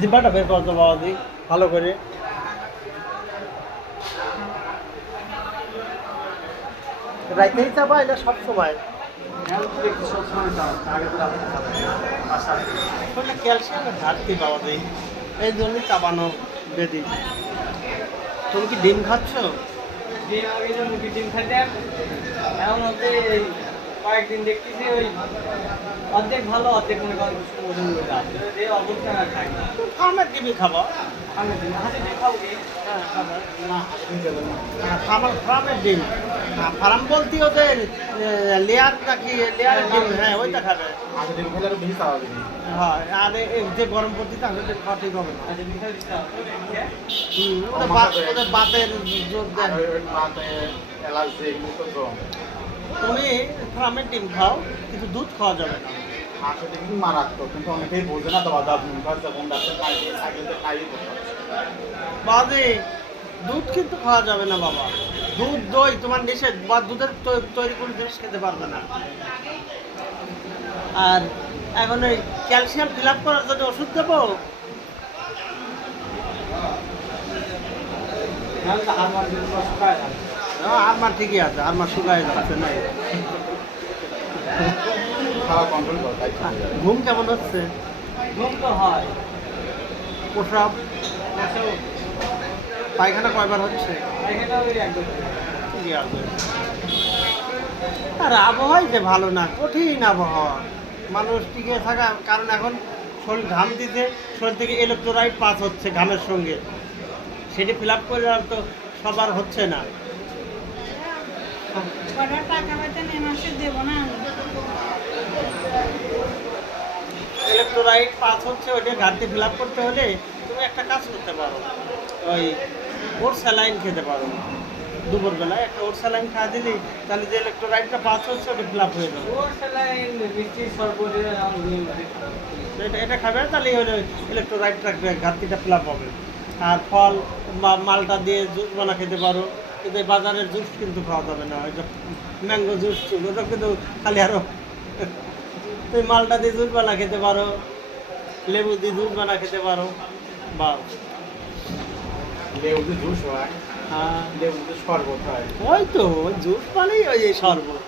জিব্বাটা বের করতো বাবাজি ভালো করে। রাইতেই চাবা এটা সব সময়? আসলে ক্যালসিয়ামের ঘাটতি বাবাজি, এই জন্যই চাবানো বেদি। তুমি কি ডিম খাচ্ছ? ডিম আগে যে মুরগির ডিম খাইতাম, এখন হচ্ছে এই কয়েকদিন দেখতেছি ওই অর্ধেক ভালো অর্ধেক মনে করেন ওজন হয়ে যাচ্ছে, এই অবস্থা আর খাই না। ফার্মের ডিমই খাবা। আমি দিন হাতে ডিম খাবো কি? হ্যাঁ খাবা। না ফার্মের ডিম। ফার্ম বলতে ওদের লেয়ার নাকি লেয়ারের ডিম, হ্যাঁ ওইটা খাবে। আগে ডিম খেলে আরো বেশি চাওয়া যাবে। হ্যাঁ আর এই যে গরম পড়তে আসলে খাওয়া ঠিক হবে না। হাতে ডিম খাই দিতে হবে। ওদের বাতের জোর দেয়। মাতে অ্যালার্জি এগুলো তো কম। তুমি ফার্মের ডিম খাও, কিন্তু দুধ খাওয়া যাবে না। আসলে কিন্তু মারাত্মক, কিন্তু অনেকেই বোঝে না তো বাধা ডিম খাচ্ছে কোন ডাক্তার খাই দিয়ে সাইকেলতে খাইয়ে বসে। বাদে দুধ কিন্তু খাওয়া যাবে না বাবা। দুধ দই তোমার নিষেধ, বা দুধের তৈরি কোনো জিনিস খেতে পারবে না। আর এখন ওই ক্যালসিয়াম ফিল আপ করার জন্য ওষুধ দেবো। নাহলে তো হাড় মার দিন শুকায় যাবে। আমার ঠিকই আছে, আমার শুকায় যাচ্ছে না। খাওয়া কন্ট্রোল কর তাই ঠিক হয়ে যাবে। ঘুম কেমন হচ্ছে? ঘুম তো হয়, প্রস্রাব এসব পায়খানা কয়বার হচ্ছে? এখানে ওই একদম ঠিকই আছে। আর আবহাওয়াই যে ভালো না, কঠিন আবহাওয়া। মানুষ টিকে থাকা, কারণ এখন শরীর ঘাম দিতে, শরীর থেকে ইলেকট্রোলাইট পাস হচ্ছে ঘামের সঙ্গে, সেটি ফিল আপ করে আর তো সবার হচ্ছে না। কটা টাকা পাইতেন এ মাসে দেবো না আমি। ইলেকট্রোলাইট পাস হচ্ছে, ওইটা ঘাটতি ফিল আপ করতে হলে তুমি একটা কাজ করতে পারো, ওই ওর স্যালাইন খেতে পারো। দুপুরবেলায় একটা ওর স্যালাইন খাওয়া দিলি, তাহলে যে ইলেকট্রোলাইটটা পাস হচ্ছে ওটা ফিল আপ হয়ে যাবে। ওর স্যালাইন মিষ্টি সরবত আমার নিয়ে এটা খাবে, তাহলে হলে ইলেকট্রোলাইটটা ঘাটতিটা ফিল আপ হবে। আর ফল বা মালটা দিয়ে জুস বানা খেতে পারো, কিন্তু এই বাজারের জুস কিন্তু খাওয়া যাবে না। ওই যে ম্যাঙ্গো জুস টুস ওটা কিন্তু খালি আরও তুমি মালটা দিয়ে জুস বানা খেতে পারো, লেবু দিয়ে জুস বানা খেতে পারো। বা লেবুতে জুস হয়, হ্যাঁ লেবুতে শরবত হয়। ওই তো জুস মানেই ওই শরবত।